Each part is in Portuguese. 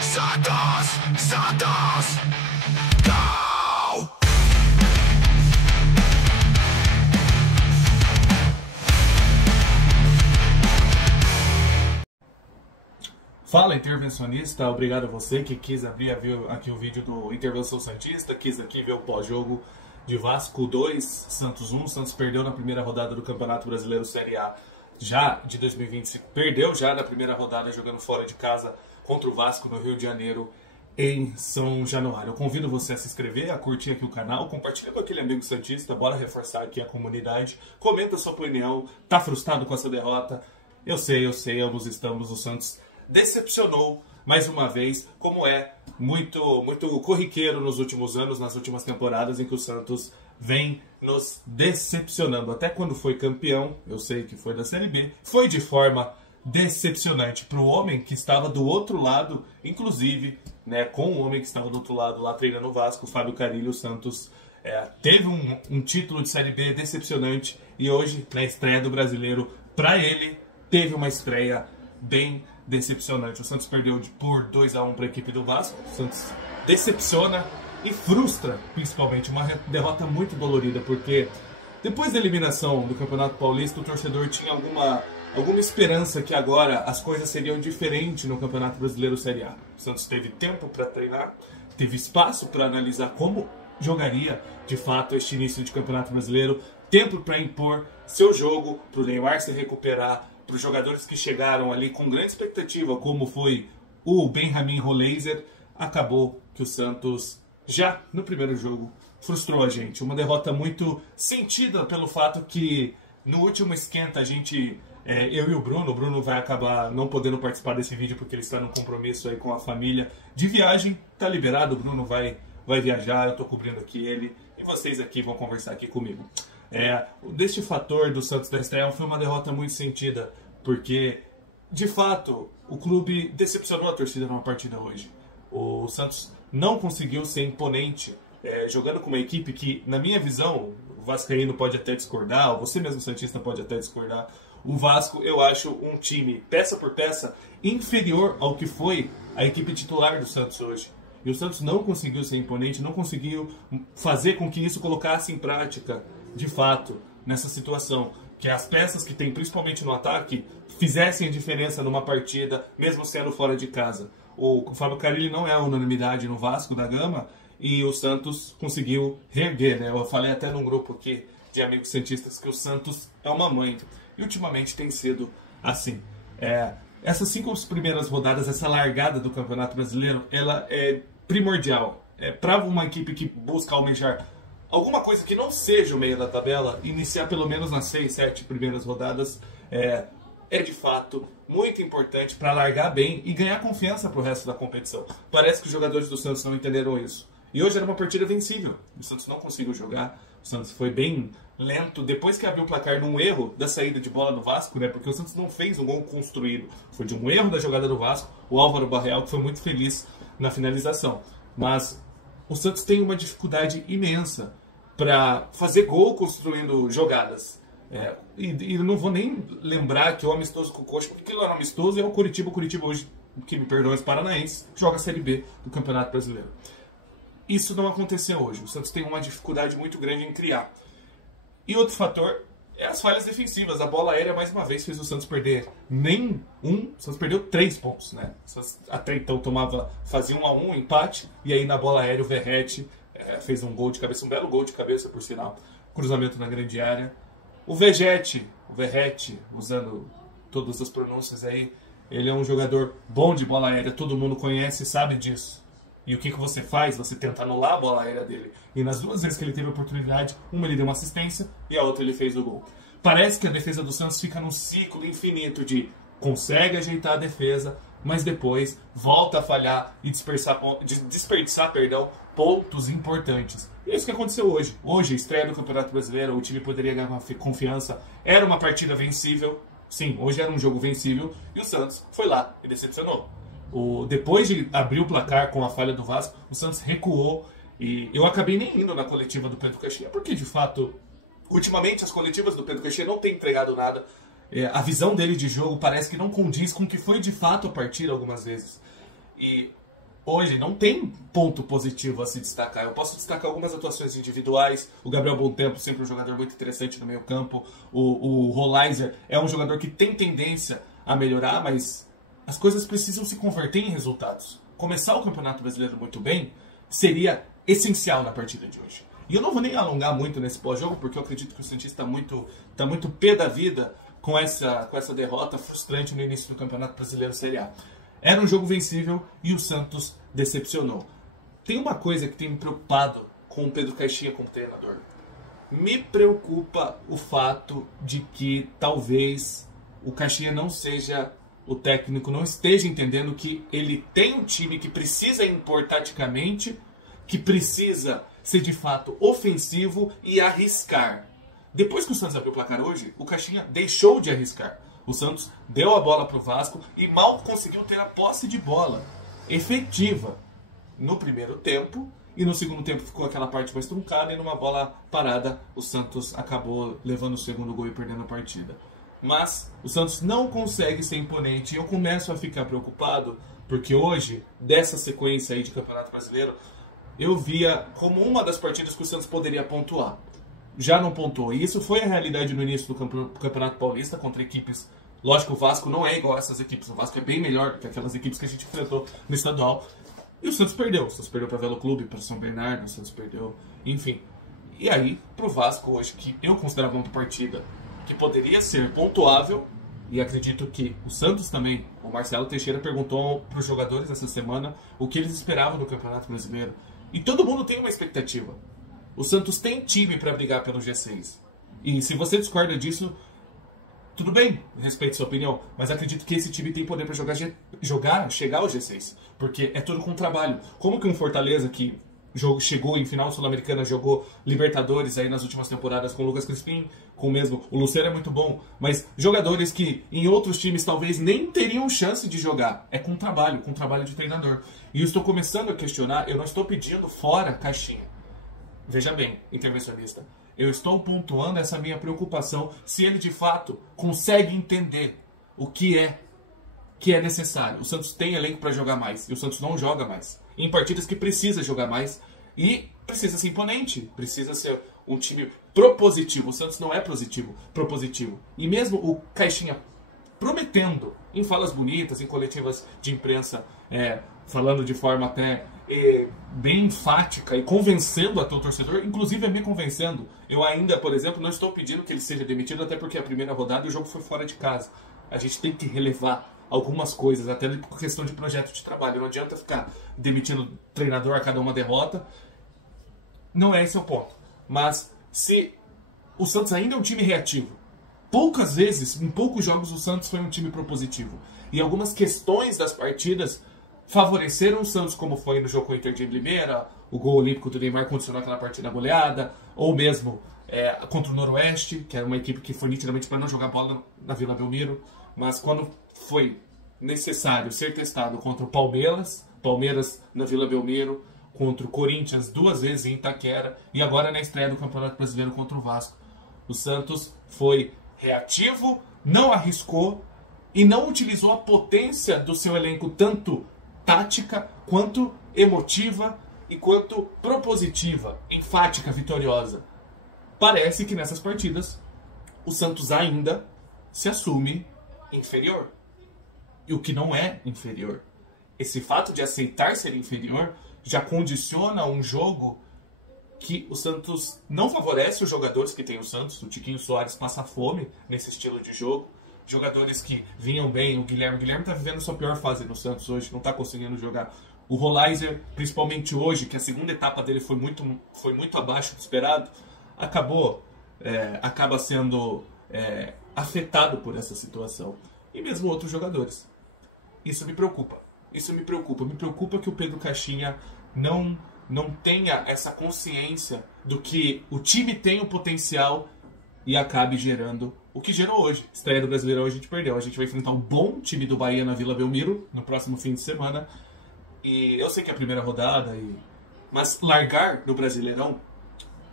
Santos, Santos, go! Fala, intervencionista, obrigado a você que quis abrir aqui o vídeo do Intervenção Santista, quis aqui ver o pós-jogo de Vasco 2, Santos 1. Santos perdeu na primeira rodada do Campeonato Brasileiro Série A já de 2025, perdeu já na primeira rodada jogando fora de casa contra o Vasco no Rio de Janeiro, em São Januário. Eu convido você a se inscrever, a curtir aqui o canal, compartilha com aquele amigo santista, bora reforçar aqui a comunidade, comenta sua opinião, tá frustrado com essa derrota? Eu sei, ambos estamos. O Santos decepcionou mais uma vez, como é muito corriqueiro nos últimos anos, nas últimas temporadas em que o Santos vem nos decepcionando. Até quando foi campeão, eu sei que foi da Série B, foi de forma decepcionante para o homem que estava do outro lado, inclusive, né, com o homem que estava do outro lado lá treinando o Vasco, o Fábio Carille. O Santos teve um título de Série B decepcionante e hoje, na estreia do Brasileiro, para ele, teve uma estreia bem decepcionante. O Santos perdeu por 2-1 para a equipe do Vasco. O Santos decepciona e frustra, principalmente, uma derrota muito dolorida, porque depois da eliminação do Campeonato Paulista, o torcedor tinha alguma esperança que agora as coisas seriam diferentes no Campeonato Brasileiro Série A. O Santos teve tempo para treinar, teve espaço para analisar como jogaria de fato este início de Campeonato Brasileiro, tempo para impor seu jogo, para o Neymar se recuperar, para os jogadores que chegaram ali com grande expectativa, como foi o Benjamin Roleiser. Acabou que o Santos, já no primeiro jogo, frustrou a gente. Uma derrota muito sentida pelo fato que no último esquenta a gente, eu e o Bruno vai acabar não podendo participar desse vídeo porque ele está num compromisso aí com a família de viagem. Tá liberado, o Bruno vai viajar, eu tô cobrindo aqui ele e vocês aqui vão conversar aqui comigo. Deste fator do Santos da estreia foi uma derrota muito sentida, porque de fato o clube decepcionou a torcida numa partida hoje. O Santos não conseguiu ser imponente, jogando com uma equipe que, na minha visão, o vascaíno pode até discordar, ou você mesmo santista pode até discordar. O Vasco, eu acho um time, peça por peça, inferior ao que foi a equipe titular do Santos hoje. E o Santos não conseguiu ser imponente, não conseguiu fazer com que isso colocasse em prática, de fato, nessa situação. Que as peças que tem, principalmente no ataque, fizessem a diferença numa partida, mesmo sendo fora de casa. O Fábio Carille não é a unanimidade no Vasco da Gama, e o Santos conseguiu reerguer, né? Eu falei até num grupo aqui de amigos santistas que o Santos é uma mãe. E ultimamente tem sido assim. Essas 5 primeiras rodadas, essa largada do Campeonato Brasileiro, ela é primordial. Para uma equipe que busca almejar alguma coisa que não seja o meio da tabela, iniciar pelo menos nas 6, 7 primeiras rodadas é de fato muito importante para largar bem e ganhar confiança para o resto da competição. Parece que os jogadores do Santos não entenderam isso. E hoje era uma partida vencível. O Santos não conseguiu jogar. O Santos foi bem lento. Depois que abriu o placar num erro da saída de bola do Vasco, né? Porque o Santos não fez um gol construído. Foi de um erro da jogada do Vasco. O Álvaro Barreal, que foi muito feliz na finalização. Mas o Santos tem uma dificuldade imensa para fazer gol construindo jogadas. E não vou nem lembrar que o amistoso com o Coxa, porque aquilo era amistoso, é o Curitiba. O Curitiba hoje, que me perdoem os paranaenses, joga a Série B do Campeonato Brasileiro. Isso não aconteceu hoje. O Santos tem uma dificuldade muito grande em criar. E outro fator é as falhas defensivas. A bola aérea, mais uma vez, fez o Santos perder o Santos perdeu 3 pontos, né? O Santos até então fazia 1-1, empate, e aí na bola aérea o Verratti fez um gol de cabeça, um belo gol de cabeça, por sinal. Cruzamento na grande área. O Verratti, usando todas as pronúncias aí, ele é um jogador bom de bola aérea, todo mundo conhece e sabe disso. E o que você faz? Você tenta anular a bola aérea dele. E nas 2 vezes que ele teve a oportunidade, uma ele deu uma assistência e a outra ele fez o gol. Parece que a defesa do Santos fica num ciclo infinito de consegue ajeitar a defesa, mas depois volta a falhar e desperdiçar pontos importantes. E é isso que aconteceu hoje. Hoje, a estreia do Campeonato Brasileiro, o time poderia ganhar uma confiança. Era uma partida vencível. Sim, hoje era um jogo vencível. E o Santos foi lá e decepcionou. Depois de abrir o placar com a falha do Vasco, o Santos recuou. E eu acabei nem indo na coletiva do Pedro Caixinha, porque de fato, ultimamente as coletivas do Pedro Caixinha não têm entregado nada. A visão dele de jogo parece que não condiz com o que foi de fato a partida algumas vezes. E hoje não tem ponto positivo a se destacar. Eu posso destacar algumas atuações individuais. O Gabriel Bontempo, sempre um jogador muito interessante no meio campo. O Rolaiser é um jogador que tem tendência a melhorar, mas as coisas precisam se converter em resultados. Começar o Campeonato Brasileiro muito bem seria essencial na partida de hoje. E eu não vou nem alongar muito nesse pós-jogo, porque eu acredito que o Santista tá muito pé da vida com essa derrota frustrante no início do Campeonato Brasileiro Série A. Era um jogo vencível e o Santos decepcionou. Tem uma coisa que tem me preocupado com o Pedro Caixinha como treinador. Me preocupa o fato de que talvez o Caixinha não seja o técnico, não esteja entendendo que ele tem um time que precisa impor taticamente, que precisa ser de fato ofensivo e arriscar. Depois que o Santos abriu o placar hoje, o Caixinha deixou de arriscar. O Santos deu a bola para o Vasco e mal conseguiu ter a posse de bola efetiva no primeiro tempo. E no segundo tempo ficou aquela parte mais truncada e numa bola parada o Santos acabou levando o segundo gol e perdendo a partida. Mas o Santos não consegue ser imponente e eu começo a ficar preocupado porque hoje, dessa sequência aí de Campeonato Brasileiro, eu via como uma das partidas que o Santos poderia pontuar. Já não pontuou. E isso foi a realidade no início do Campeonato Paulista contra equipes. Lógico, o Vasco não é igual a essas equipes. O Vasco é bem melhor do que aquelas equipes que a gente enfrentou no estadual. E o Santos perdeu. O Santos perdeu para Velo Clube, para São Bernardo. O Santos perdeu. Enfim. E aí, pro Vasco hoje, que eu considerava uma partida que poderia ser pontuável, e acredito que o Santos também, o Marcelo Teixeira perguntou para os jogadores essa semana o que eles esperavam do Campeonato Brasileiro. E todo mundo tem uma expectativa. O Santos tem time para brigar pelo G6. E se você discorda disso, tudo bem, respeito sua opinião. Mas acredito que esse time tem poder para chegar ao G6. Porque é tudo com trabalho. Como que um Fortaleza que chegou em final sul-americana, jogou Libertadores aí nas últimas temporadas com o Lucas Crispim, com o mesmo... O Lucero é muito bom. Mas jogadores que em outros times talvez nem teriam chance de jogar. É com trabalho de treinador. E eu estou começando a questionar, eu não estou pedindo fora Caixinha. Veja bem, intervencionista, eu estou pontuando essa minha preocupação se ele de fato consegue entender o que é necessário. O Santos tem elenco para jogar mais e o Santos não joga mais. Em partidas que precisa jogar mais e precisa ser imponente, precisa ser um time propositivo. O Santos não é propositivo. E mesmo o Caixinha prometendo, em falas bonitas, em coletivas de imprensa, falando de forma até bem enfática e convencendo até o torcedor, inclusive me convencendo. Eu ainda, por exemplo, não estou pedindo que ele seja demitido, até porque a primeira rodada o jogo foi fora de casa. A gente tem que relevar algumas coisas, até por questão de projeto de trabalho. Não adianta ficar demitindo treinador a cada uma derrota. Não é esse o ponto. Mas se o Santos ainda é um time reativo, poucas vezes, em poucos jogos, o Santos foi um time propositivo. E algumas questões das partidas favoreceram o Santos, como foi no jogo com o Inter de Limeira, o gol olímpico do Neymar condicionou aquela partida goleada, ou mesmo contra o Noroeste, que era uma equipe que foi nitidamente para não jogar bola na Vila Belmiro, mas quando foi necessário ser testado contra o Palmeiras na Vila Belmiro, contra o Corinthians 2 vezes em Itaquera, e agora na estreia do Campeonato Brasileiro contra o Vasco. O Santos foi reativo, não arriscou e não utilizou a potência do seu elenco, tanto tática, quanto emotiva e quanto propositiva, enfática, vitoriosa. Parece que nessas partidas o Santos ainda se assume inferior. E o que não é inferior. Esse fato de aceitar ser inferior já condiciona um jogo que o Santos não favorece os jogadores que tem o Santos. O Tiquinho Soares passa fome nesse estilo de jogo. Jogadores que vinham bem, o Guilherme está vivendo sua pior fase no Santos hoje, não está conseguindo jogar. O Rolaiser, principalmente hoje, que a segunda etapa dele foi muito abaixo do esperado, acaba sendo afetado por essa situação. E mesmo outros jogadores. Isso me preocupa. Me preocupa que o Pedro Caixinha não tenha essa consciência do que o time tem o potencial e acabe gerando o que gerou hoje. Estreia do Brasileirão a gente perdeu. A gente vai enfrentar um bom time do Bahia na Vila Belmiro no próximo fim de semana. E eu sei que é a primeira rodada, mas largar no Brasileirão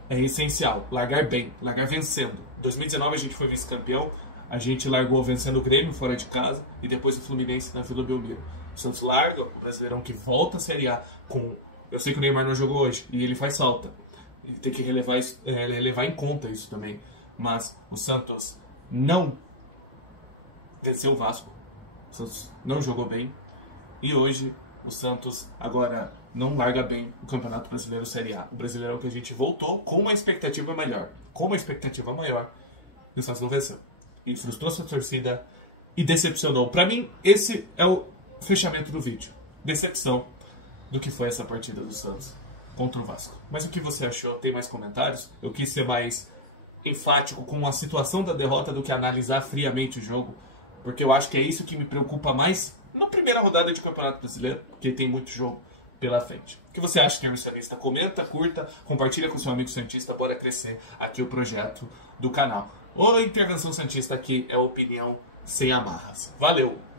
é essencial. Largar bem, largar vencendo. Em 2019 a gente foi vice-campeão. A gente largou vencendo o Grêmio fora de casa e depois o Fluminense na Vila Belmiro. O Santos larga o Brasileirão que volta a Série A com... Eu sei que o Neymar não jogou hoje e ele faz falta. E tem que levar em conta isso também. Mas o Santos não venceu o Vasco. O Santos não jogou bem. E hoje o Santos agora não larga bem o Campeonato Brasileiro Série A. O Brasileirão que a gente voltou com uma expectativa melhor. Com uma expectativa maior. E o Santos não venceu. E frustrou sua torcida e decepcionou. Pra mim, esse é o fechamento do vídeo. Decepção do que foi essa partida do Santos contra o Vasco. Mas o que você achou? Tem mais comentários? Eu quis ser mais enfático com a situação da derrota do que analisar friamente o jogo, porque eu acho que é isso que me preocupa mais na primeira rodada de Campeonato Brasileiro, porque tem muito jogo pela frente. O que você acha, Intervencionista? Comenta, curta, compartilha com seu amigo Santista, bora crescer aqui o projeto do canal. O Intervenção Santista aqui é opinião sem amarras. Valeu!